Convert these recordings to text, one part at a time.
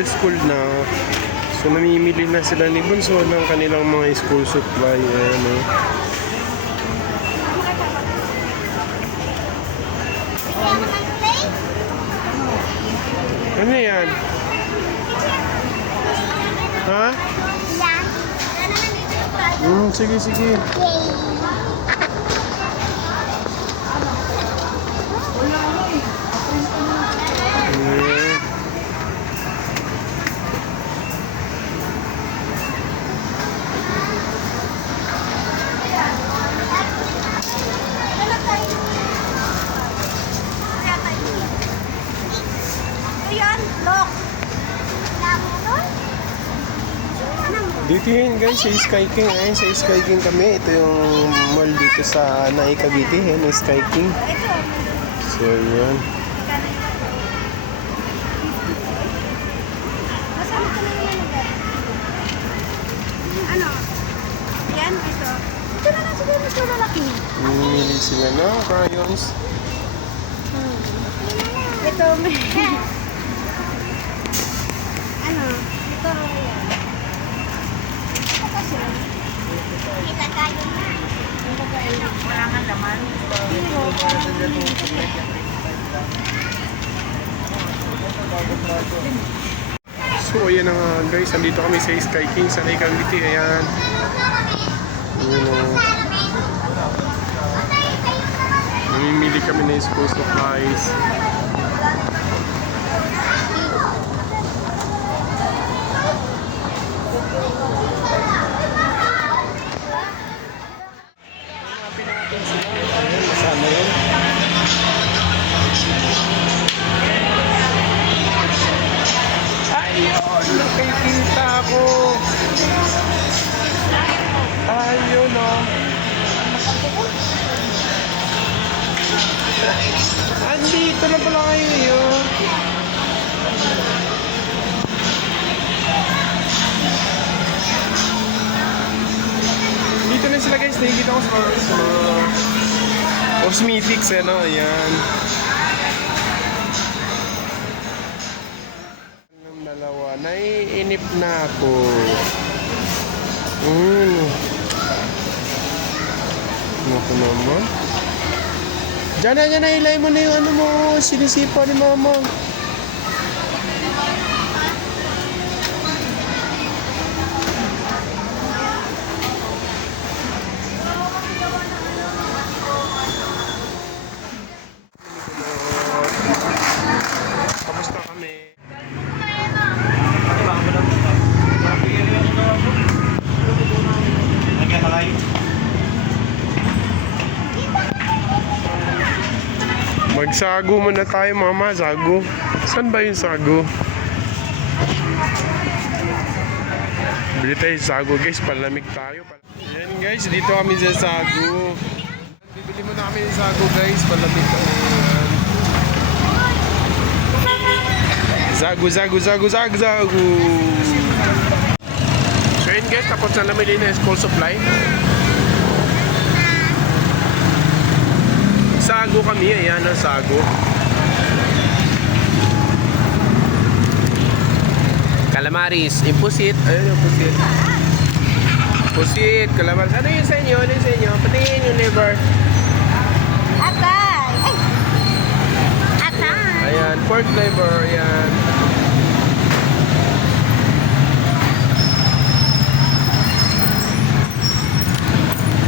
to school na. So namimili na sila ni Bunso ng kanilang mga school supply. Ayan, oh. Ano yan? Ha? Sige, sige. Dito yun guys, sa Sky King. Ayun, sa Sky King kami. Ito yung mall dito sa Nai Cavite. Ayun, Sky King. So, yun. Ano? Yan, ito. Ito na lang siguro mas malalaki. Namimili sila na crayons. Ito may... ano? Ito yan. Ito kasi. Kita tayo na. Wala nga naman. So, ayan na nga guys. Andito kami sa Sky King sa Nai Cavite. Ayan. Ayan o. Namimili kami ng school supplies. Sana yun. Ayun, nakikita ko. Ayun o. Andito na pala kayo yun. Dito na sila guys, nakikita ko sa mga cosmetics, ano, ayan. Ng dalawa, naiinip na ako. Naku naman. Diyan na, ilay mo na yung ano mo, sinisipa ni mama. Kamusta kami? Magsago muna tayo mama, sago. Saan ba yung sago? Bili tayo sago guys, palamig tayo. Yan guys, dito kami sa sago. Bibili muna kami ng sago guys, palamig kami. Sago. So yun guys, tapos na namili na school supply. Sago kami, ayan ang sago. Calamaris, impusit. Ayun yung pusit. Pusit, calamaris. Ano yun sa inyo? Ano yun sa inyo? Patingin yung liver. Atay! Ay! Atay! Ayan, pork liver, ayan.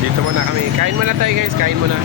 Dito muna kami. Kain muna tayo guys, kain muna.